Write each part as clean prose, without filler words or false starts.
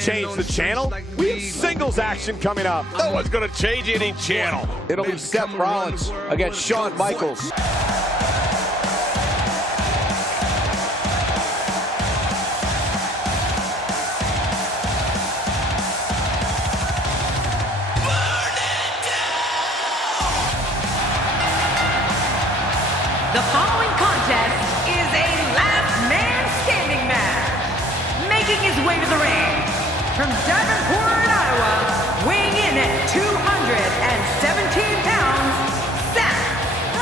change the channel. We have singles action coming up. No one's going to change any channel. It'll be Seth Rollins against Shawn Michaels. The following contest is a last man standing match. Making his way to the ring from Davenport, Iowa, weighing in at 217 pounds, Seth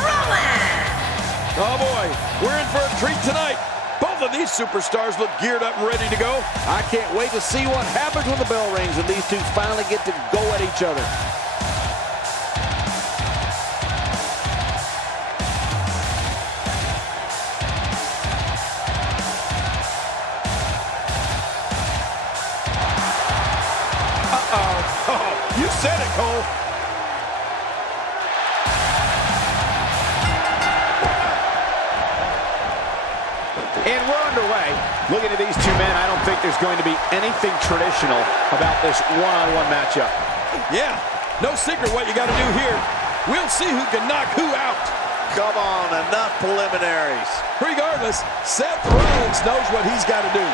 Rollins. Oh boy, we're in for a treat tonight. Both of these superstars look geared up and ready to go. I can't wait to see what happens when the bell rings and these two finally get to go at each other. You said it, Cole. And we're underway. Looking at these two men, I don't think there's going to be anything traditional about this one-on-one matchup. Yeah, no secret what you got to do here. We'll see who can knock who out. Come on, enough preliminaries. Regardless, Seth Rollins knows what he's got to do.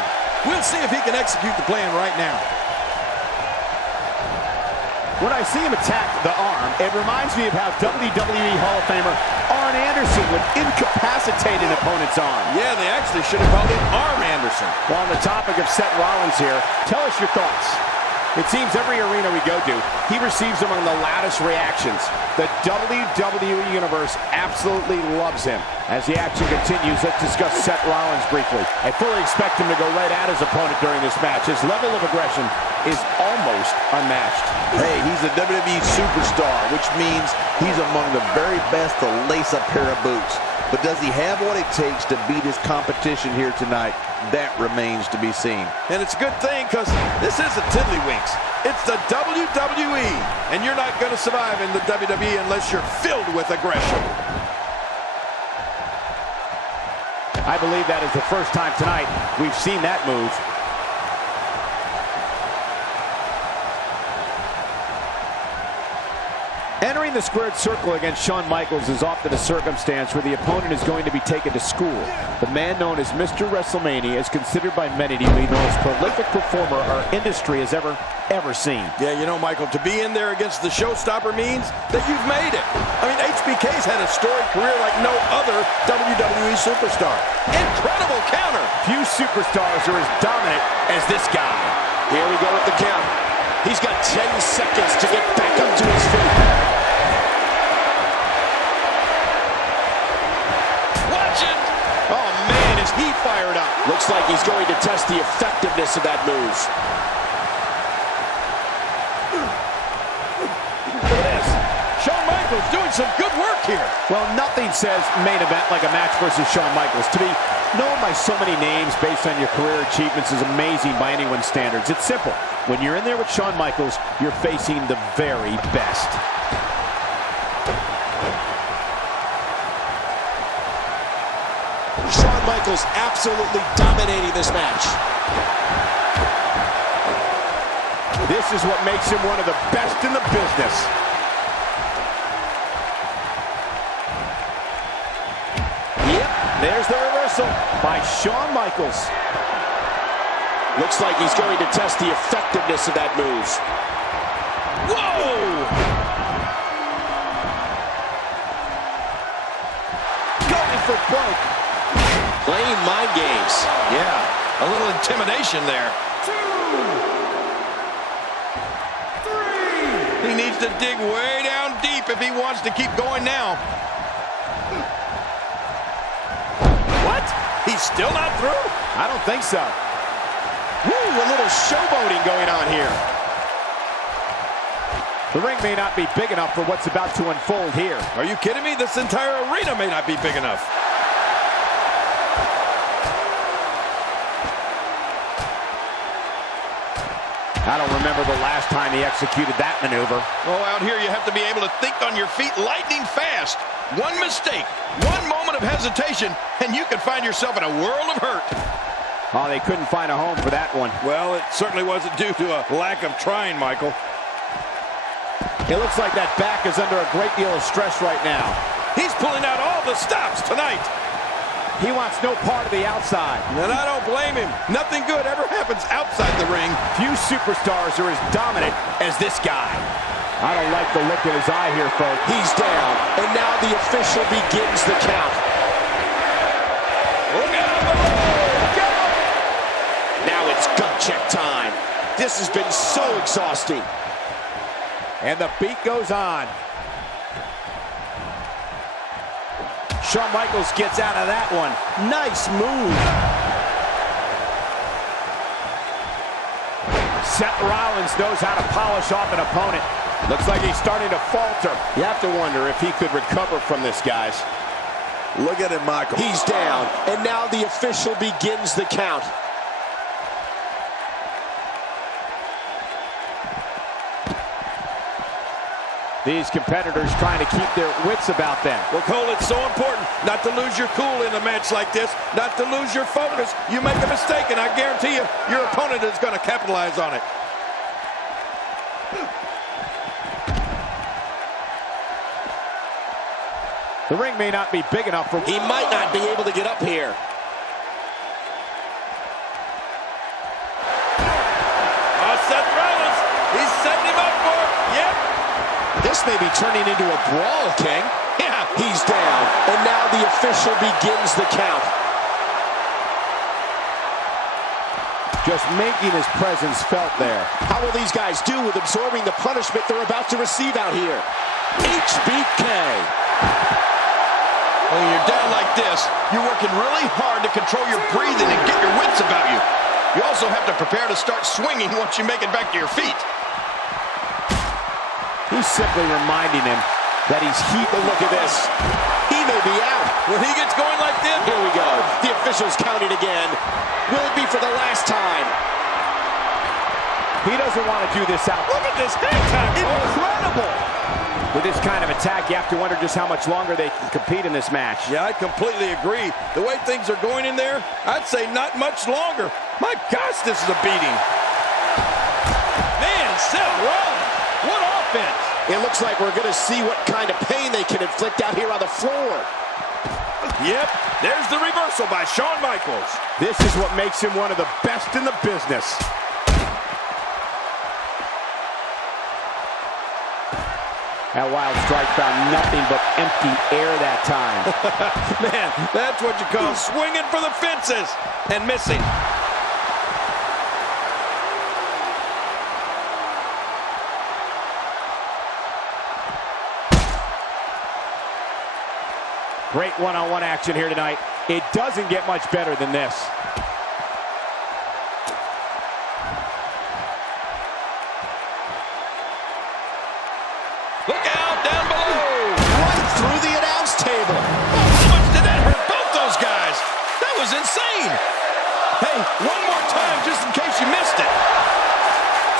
We'll see if he can execute the plan right now. When I see him attack the arm, it reminds me of how WWE Hall of Famer Arn Anderson would incapacitate an opponent's arm. Yeah, they actually should have called him Arm Anderson. Well, on the topic of Seth Rollins here, tell us your thoughts. It seems every arena we go to, he receives among the loudest reactions. The WWE Universe absolutely loves him. As the action continues, let's discuss Seth Rollins briefly. I fully expect him to go right at his opponent during this match. His level of aggression is almost unmatched. Hey, he's a WWE superstar, which means he's among the very best to lace a pair of boots. But does he have what it takes to beat his competition here tonight? That remains to be seen. And it's a good thing because this isn't tiddlywinks. It's the WWE. And you're not going to survive in the WWE unless you're filled with aggression. I believe that is the first time tonight we've seen that move. Entering the squared circle against Shawn Michaels is often a circumstance where the opponent is going to be taken to school. The man known as Mr. WrestleMania is considered by many to be the most prolific performer our industry has ever seen. Yeah, you know, Michael, to be in there against the showstopper means that you've made it. I mean, HBK's had a storied career like no other WWE superstar. Incredible counter. Few superstars are as dominant as this guy. Here we go with the count. He's got 10 seconds to get back up to his feet. Watch it! Oh, man, is he fired up. Looks like he's going to test the effectiveness of that move. Look at this. Shawn Michaels doing some good work here. Well, nothing says main event like a match versus Shawn Michaels. To be known by so many names based on your career achievements is amazing by anyone's standards. It's simple. When you're in there with Shawn Michaels, you're facing the very best. Shawn Michaels absolutely dominating this match. This is what makes him one of the best in the business. Yep, there's the reversal by Shawn Michaels. Looks like he's going to test the effectiveness of that move. Whoa! Going for broke. Playing mind games. Yeah, a little intimidation there. 2, 3. He needs to dig way down deep if he wants to keep going now. What? He's still not through? I don't think so. Woo, a little showboating going on here. The ring may not be big enough for what's about to unfold here. Are you kidding me? This entire arena may not be big enough. I don't remember the last time he executed that maneuver. Oh, out here you have to be able to think on your feet lightning fast. One mistake, one moment of hesitation, and you can find yourself in a world of hurt. Oh, they couldn't find a home for that one. Well, it certainly wasn't due to a lack of trying, Michael. It looks like that back is under a great deal of stress right now. He's pulling out all the stops tonight. He wants no part of the outside. And I don't blame him. Nothing good ever happens outside the ring. Few superstars are as dominant as this guy. I don't like the look in his eye here, folks. He's down, and now the official begins the count. Look out! Look out! Now it's gut check time. This has been so exhausting. And the beat goes on. Shawn Michaels gets out of that one. Nice move. Seth Rollins knows how to polish off an opponent. Looks like he's starting to falter. You have to wonder if he could recover from this, guys. Look at him, Michael. He's down, and now the official begins the count. These competitors trying to keep their wits about them. Well, Cole, it's so important not to lose your cool in a match like this, not to lose your focus. You make a mistake, and I guarantee you, your opponent is going to capitalize on it. The ring may not be big enough for... He might not be able to get up here. Oh, Seth Rollins, he's setting him up for it. Yep. This may be turning into a brawl, King. Yeah, he's down, and now the official begins the count. Just making his presence felt there. How will these guys do with absorbing the punishment they're about to receive out here? HBK. When you're down like this, you're working really hard to control your breathing and get your wits about you. You also have to prepare to start swinging once you make it back to your feet. He's simply reminding him that he's heat. But look at this. He may be out. When he gets going like this, Here we go. The official's counting again. Will it be for the last time? He doesn't want to do this out. look at this hang time. Incredible! With this kind of attack, you have to wonder just how much longer they can compete in this match. Yeah, I completely agree. The way things are going in there, I'd say not much longer. My gosh, this is a beating. Man, Seth Rollins, what offense. It looks like we're going to see what kind of pain they can inflict out here on the floor. Yep, there's the reversal by Shawn Michaels. This is what makes him one of the best in the business. That wild strike found nothing but empty air that time. Man, that's what you call swinging for the fences and missing. Great one-on-one action here tonight. It doesn't get much better than this. Look out, down below. Right through the announce table. How much did that hurt both those guys? That was insane. Hey, one more time just in case you missed it.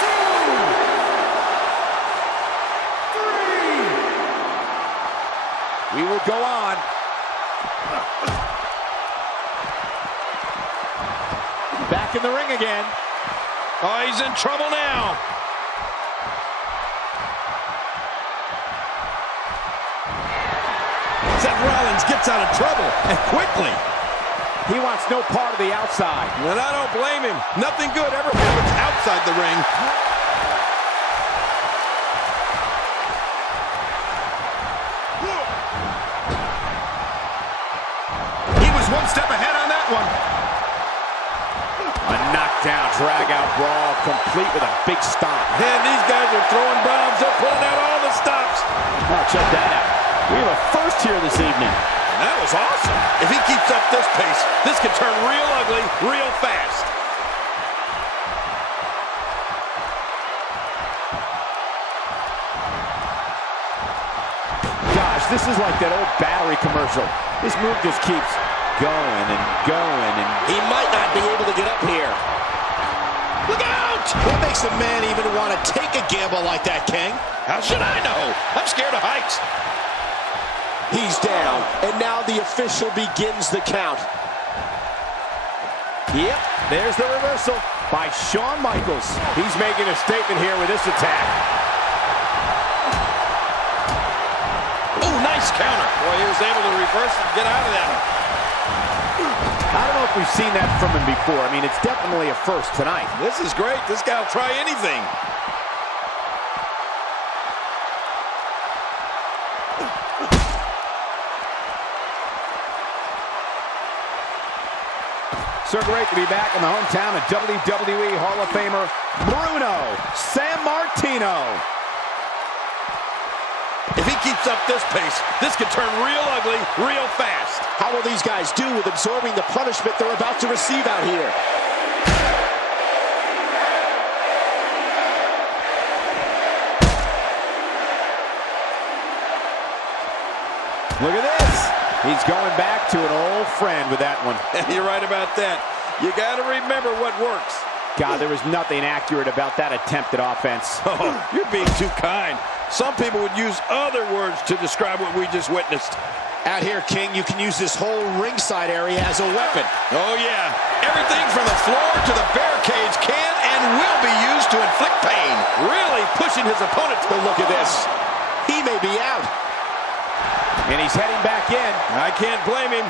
2, 3. We will go on. Back in the ring again. Oh, he's in trouble now. Seth Rollins gets out of trouble, and quickly. He wants no part of the outside. And I don't blame him. Nothing good ever happens outside the ring. He was one step ahead on that one. A knockdown, drag-out brawl, complete with a big stomp. Man, these guys are throwing bombs. They're pulling out all the stops. Oh, check that out. We have a first here this evening. And that was awesome. If he keeps up this pace, this could turn real ugly real fast. Gosh, this is like that old battery commercial. This move just keeps going and going, and He might not be able to get up here. Look out! What makes a man even want to take a gamble like that, King? How should I know? I'm scared of heights. He's down, and now the official begins the count. Yep, there's the reversal by Shawn Michaels. He's making a statement here with this attack. Oh, nice counter. Boy, he was able to reverse and get out of that. I don't know if we've seen that from him before. I mean, it's definitely a first tonight. This is great. This guy will try anything. So great to be back in the hometown of WWE Hall of Famer Bruno Sammartino. If he keeps up this pace, this could turn real ugly real fast. How will these guys do with absorbing the punishment they're about to receive out here? Look at this. He's going back to an old friend with that one. You're right about that. You got to remember what works. God, there was nothing accurate about that attempted offense. Oh, you're being too kind. Some people would use other words to describe what we just witnessed. Out here, King, you can use this whole ringside area as a weapon. Oh, yeah. Everything from the floor to the barricades can and will be used to inflict pain. Really pushing his opponent. But look at this. He may be out. And he's heading back in. I can't blame him.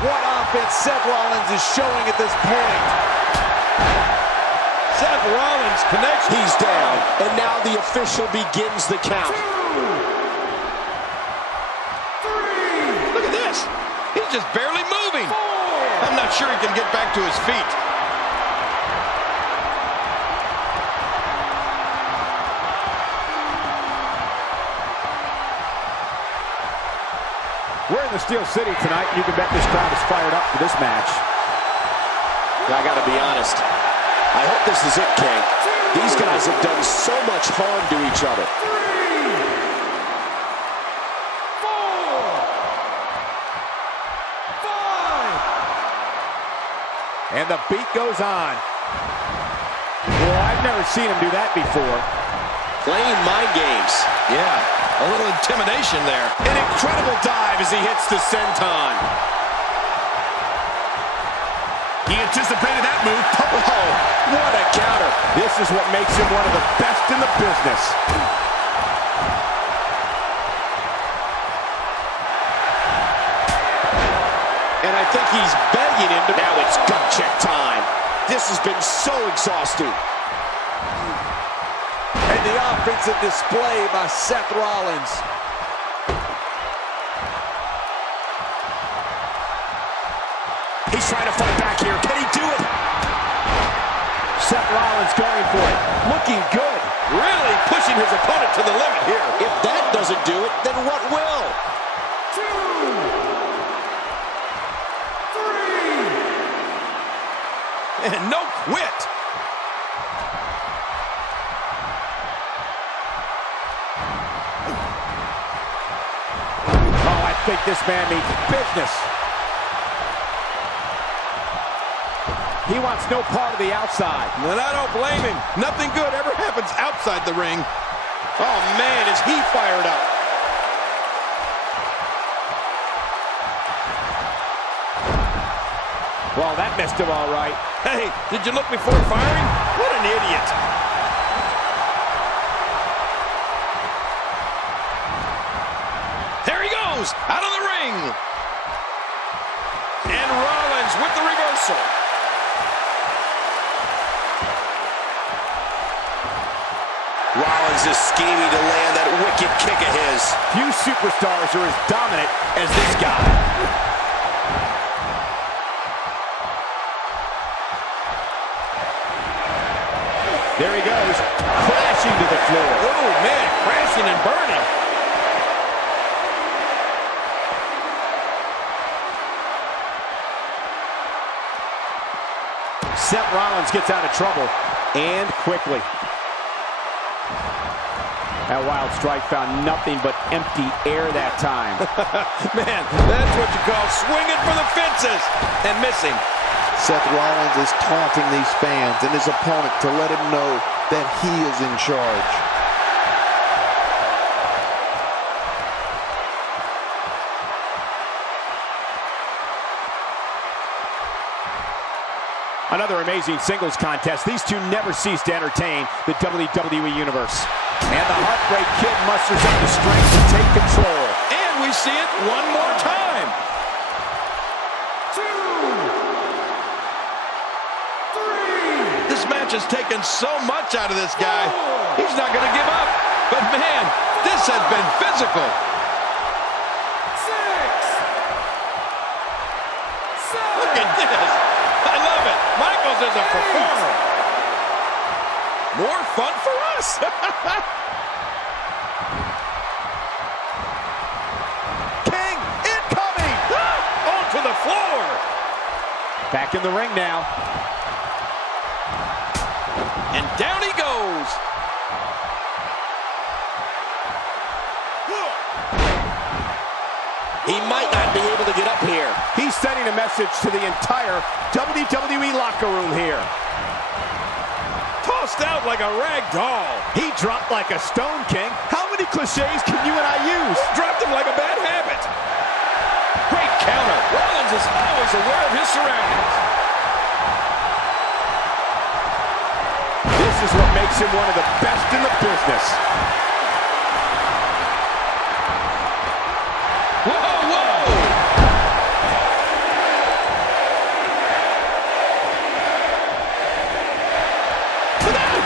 What offense Seth Rollins is showing at this point. Seth Rollins connects. He's down. And now the official begins the count. 2, 3. Look at this. He's just barely moving. 4. I'm not sure he can get back to his feet. We're in the Steel City tonight. You can bet this crowd is fired up for this match. I gotta be honest. I hope this is it, King. These guys have done so much harm to each other. 3, 4, 5. And the beat goes on. Well, I've never seen him do that before. Playing mind games. Yeah, a little intimidation there. An incredible dive as he hits the senton. He anticipated that move. Oh, what a counter. This is what makes him one of the best in the business. And I think he's begging him to... Now it's gut check time. This has been so exhausting. And the offensive display by Seth Rollins. He's trying to fight back here. Can he do it? Seth Rollins going for it. Looking good. Really pushing his opponent to the limit here. If that doesn't do it, then what will? 2, 3. And no quit. Oh, I think this man means business. He wants no part of the outside. And I don't blame him. Nothing good ever happens outside the ring. Oh, man, is he fired up. Well, that missed him all right. Hey, did you look before firing? What an idiot. There he goes, out of the ring. And Rollins with the reversal. Rollins is scheming to land that wicked kick of his. Few superstars are as dominant as this guy. There he goes, crashing to the floor. Oh, man, crashing and burning. Seth Rollins gets out of trouble, and quickly. That wild strike found nothing but empty air that time. Man, that's what you call swinging for the fences and missing. Seth Rollins is taunting these fans and his opponent to let him know that he is in charge. Another amazing singles contest. These two never cease to entertain the WWE Universe. And the Heartbreak Kid musters up the strength to take control. And we see it one more time. 2, 3. This match has taken so much out of this guy. He's not going to give up. But man, this has been physical. 6, 7. Look at this. I love it. Michaels is a performer. More fun for us. King incoming! Onto the floor. Back in the ring now. And down he goes. He might not be able to get up here. He's sending a message to the entire WWE locker room here. Tossed out like a rag doll. He dropped like a stone, King. How many cliches can you and I use? Dropped him like a bad habit. Great counter. Rollins is always aware of his surroundings. This is what makes him one of the best in the business. Whoa, whoa! Look out!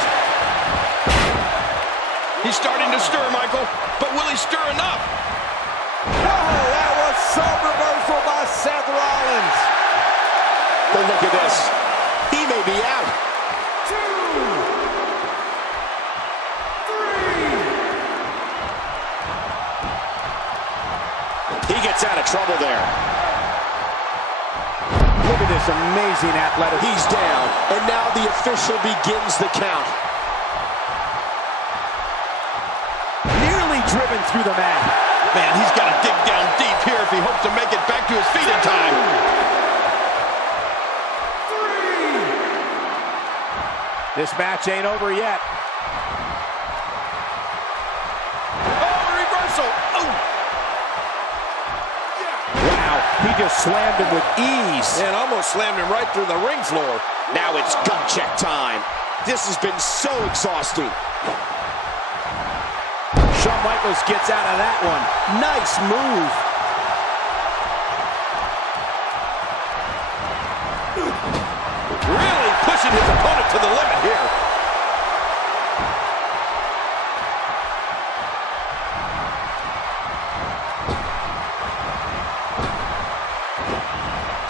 He's starting to stir, Michael, but will he stir enough? Whoa, that was some reversal by Seth Rollins. But look at this. He may be out. 2, 3. He gets out of trouble there. Look at this amazing athletic. He's down, and now the official begins the count. Nearly driven through the mat. Man, he's got to dig down deep here if he hopes to make it back to his feet in time. 3. This match ain't over yet. Oh, reversal. Oh. Wow, he just slammed him with ease. And almost slammed him right through the ring floor. Now it's gun check time. This has been so exhausting. Shawn Michaels gets out of that one. Nice move. Really pushing his opponent to the limit here.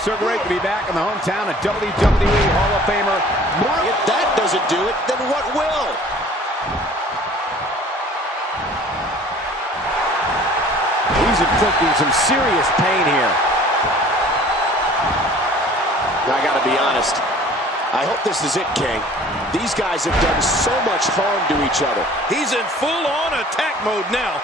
So great to be back in the hometown of WWE Hall of Famer. If that doesn't do it, then what will? He's inflicting some serious pain here. I gotta be honest. I hope this is it, King. These guys have done so much harm to each other. He's in full-on attack mode now.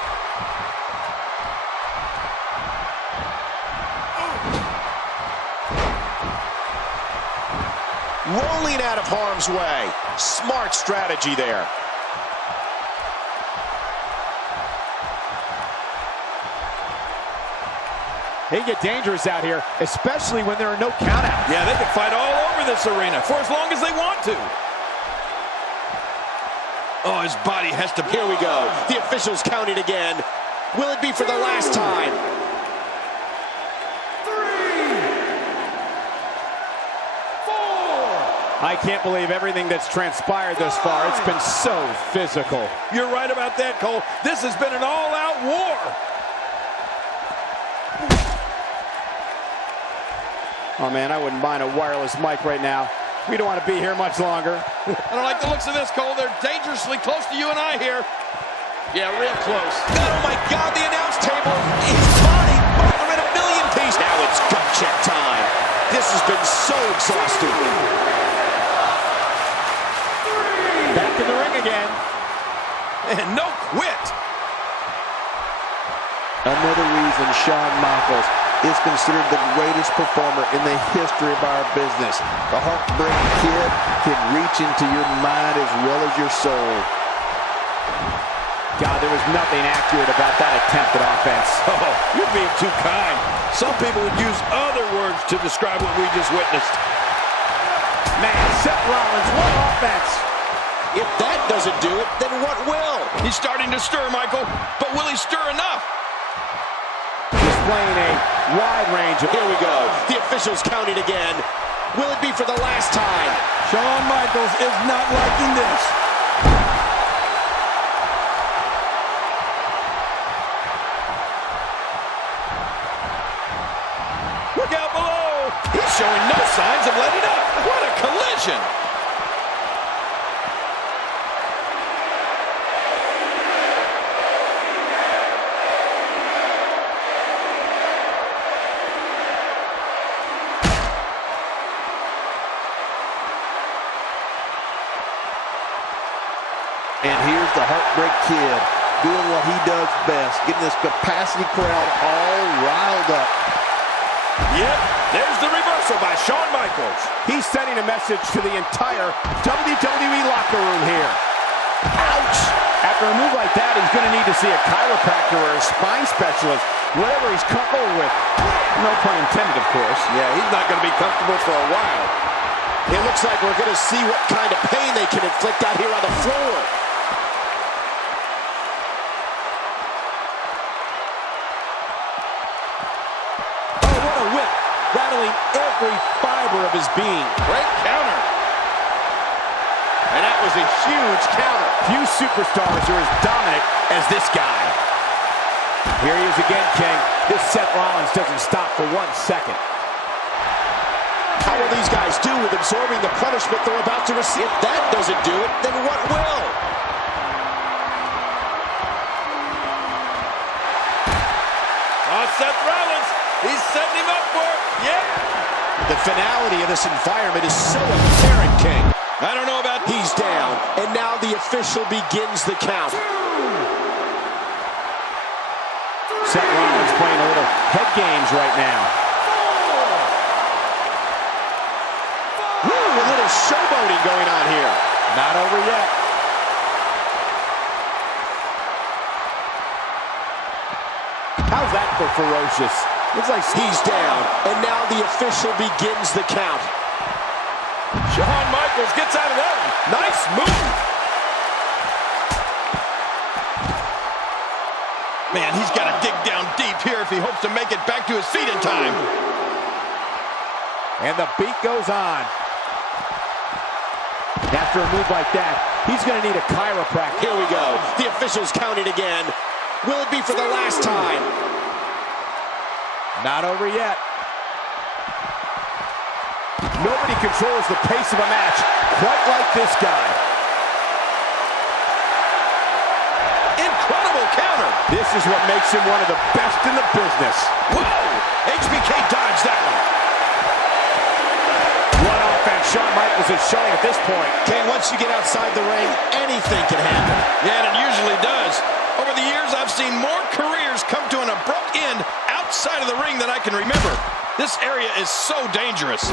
Rolling out of harm's way. Smart strategy there. They get dangerous out here, especially when there are no countouts. Yeah, they can fight all over this arena for as long as they want to. Oh, his body has to... Here we go. The official's counting again. Will it be for the last time? 3, 4. I can't believe everything that's transpired thus far. It's been so physical. You're right about that, Cole. This has been an all-out war. Oh, man, I wouldn't mind a wireless mic right now. We don't want to be here much longer. I don't like the looks of this, Cole. They're dangerously close to you and I here. Yeah, real close. Oh, my God, the announce table. His body broken in a million pieces. Now it's gut check time. This has been so exhausting. Back in the ring again. And no quit. Another reason Shawn Michaels is considered the greatest performer in the history of our business. The Heartbreak Kid can reach into your mind as well as your soul. God, there was nothing accurate about that attempt at offense. Oh, you're being too kind. Some people would use other words to describe what we just witnessed. man, Seth Rollins, what offense. If that doesn't do it, then what will? He's starting to stir, Michael, but will he stir enough? Displaying a wide range of... Here we go. The officials counting again. Will it be for the last time? Shawn Michaels is not liking this. Look out below. He's showing no signs of letting up. What a collision. And here's the Heartbreak Kid doing what he does best, getting this capacity crowd all riled up. Yep, there's the reversal by Shawn Michaels. He's sending a message to the entire WWE locker room here. Ouch! After a move like that, he's going to need to see a chiropractor or a spine specialist, whatever he's comfortable with. No pun intended, of course. Yeah, he's not going to be comfortable for a while. It looks like we're going to see what kind of pain they can inflict out here on the floor. Rattling every fiber of his being. Great counter. And that was a huge counter. Few superstars are as dominant as this guy. Here he is again, King. This Seth Rollins doesn't stop for 1 second. How will these guys do with absorbing the punishment they're about to receive? If that doesn't do it, then what will? Oh, Seth Rollins. He's setting him up for it. Yep. The finality of this environment is so apparent, King. I don't know about... He's down, and now the official begins the count. Seth Rollins playing a little head games right now. Woo, a little showboating going on here. Not over yet. How's that for ferocious? Looks like he's down, and now the official begins the count. Shawn Michaels gets out of that one. Nice move. Man, he's got to dig down deep here if he hopes to make it back to his feet in time. And the beat goes on. After a move like that, he's going to need a chiropractor. Here we go. The official's counting again. Will it be for the last time? Not over yet. Nobody controls the pace of a match quite like this guy. Incredible counter. This is what makes him one of the best in the business. Whoa! HBK dodged that one. What offense Shawn Michaels is showing at this point. King, once you get outside the ring, anything can happen. Yeah, and it usually does. Over the years, I've seen more careers come to an abrupt end outside of the ring than I can remember. This area is so dangerous.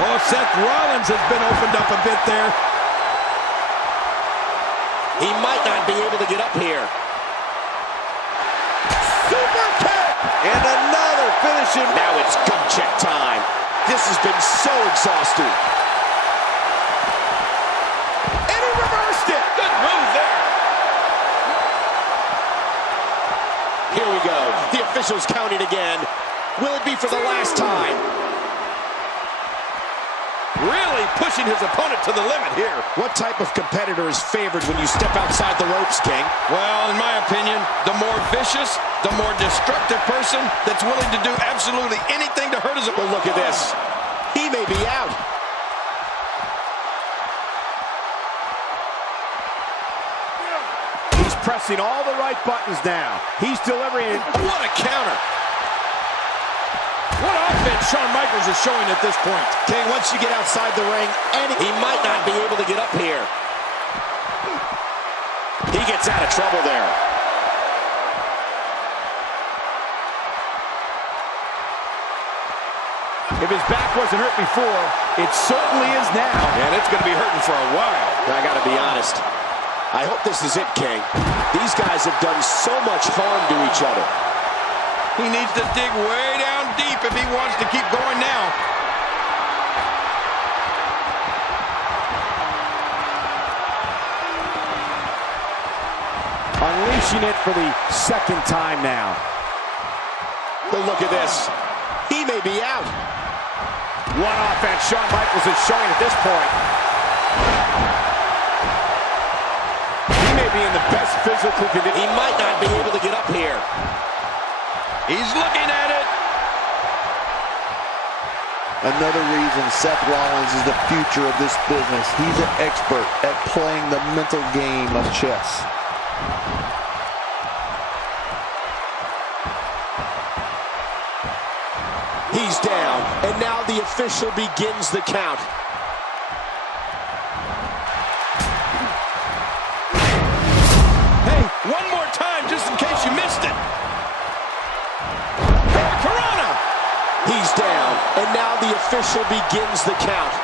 Oh, Seth Rollins has been opened up a bit there. He might not be able to get up here. Super kick! And another finishing. Now it's gun check time. This has been so exhausting. And he reversed it! Good move there. Here we go. The official's counting again. Will it be for the last time? Really pushing his opponent to the limit here. What type of competitor is favored when you step outside the ropes, King? Well, in my opinion, the more vicious, the more destructive person that's willing to do absolutely anything to hurt his opponent. Well, look at this. He may be out. He's pressing all the right buttons now. He's delivering. What a counter. What offense Shawn Michaels is showing at this point. King, once you get outside the ring, he might not be able to get up here. He gets out of trouble there. If his back wasn't hurt before, it certainly is now. And it's going to be hurting for a while. I got to be honest. I hope this is it, King. These guys have done so much harm to each other. He needs to dig way down deep if he wants to keep going now. clinching it for the second time now. But look at this. He may be out. One offense Shawn Michaels is showing at this point. He may be in the best physical condition. He might not be able to get up here. He's looking at it. Another reason Seth Rollins is the future of this business. He's an expert at playing the mental game of chess. He's down, and now the official begins the count. Hey, one more time just in case you missed it. Corona. He's down, and now the official begins the count.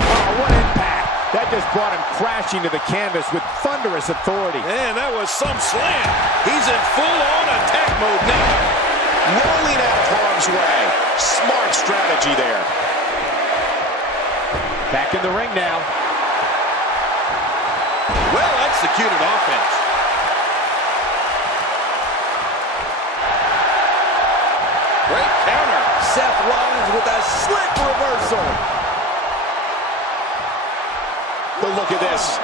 Oh, what impact. That just brought him crashing to the canvas with thunderous authority. Man, that was some slam. He's in full-on attack mode now. Rolling out of harm's way. Smart strategy there. Back in the ring now. Well executed offense. Great counter. Seth Rollins with a slick reversal. But look at this.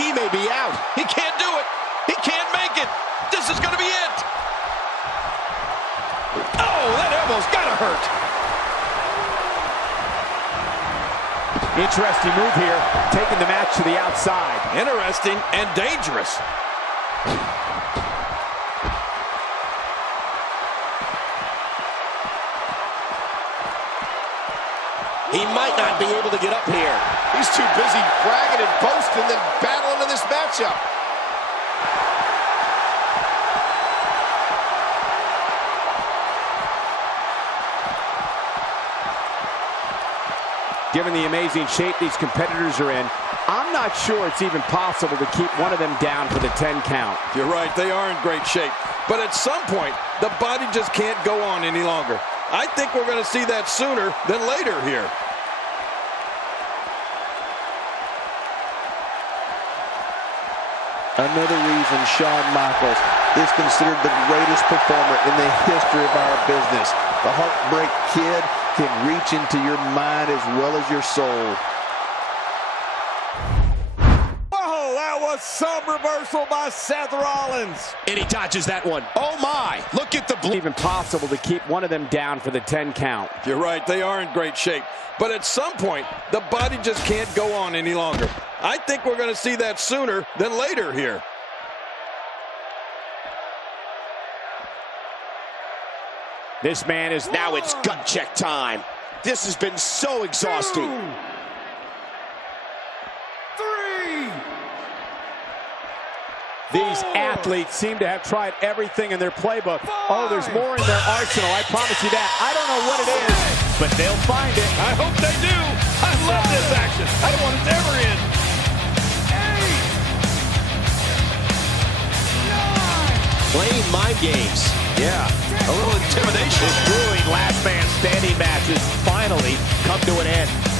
He may be out. He can't do it. He can't make it. This is going to be it. Oh, that elbow's got to hurt. Interesting move here, taking the match to the outside. Interesting and dangerous. He might not be able to get up here. He's too busy bragging and boasting than battling in this matchup. Given the amazing shape these competitors are in, I'm not sure it's even possible to keep one of them down for the 10 count. You're right, they are in great shape. But at some point, the body just can't go on any longer. I think we're going to see that sooner than later here. Another reason Shawn Michaels is considered the greatest performer in the history of our business. The Heartbreak Kid can reach into your mind as well as your soul. Oh, that was some reversal by Seth Rollins. And he dodges that one. Oh my, look at the blue. Even possible to keep one of them down for the 10 count. You're right, they are in great shape. But at some point, the body just can't go on any longer. I think we're going to see that sooner than later here. This man is Now it's gut check time. This has been so exhausting. 2, 3. These athletes seem to have tried everything in their playbook. Oh, there's more in their arsenal, I promise you that. I don't know what it is, but they'll find it. I hope they do. I love this action. I don't want it to ever end. 8, 9. Playing mind games. Yeah, a little intimidation. This grueling last man standing match has finally come to an end.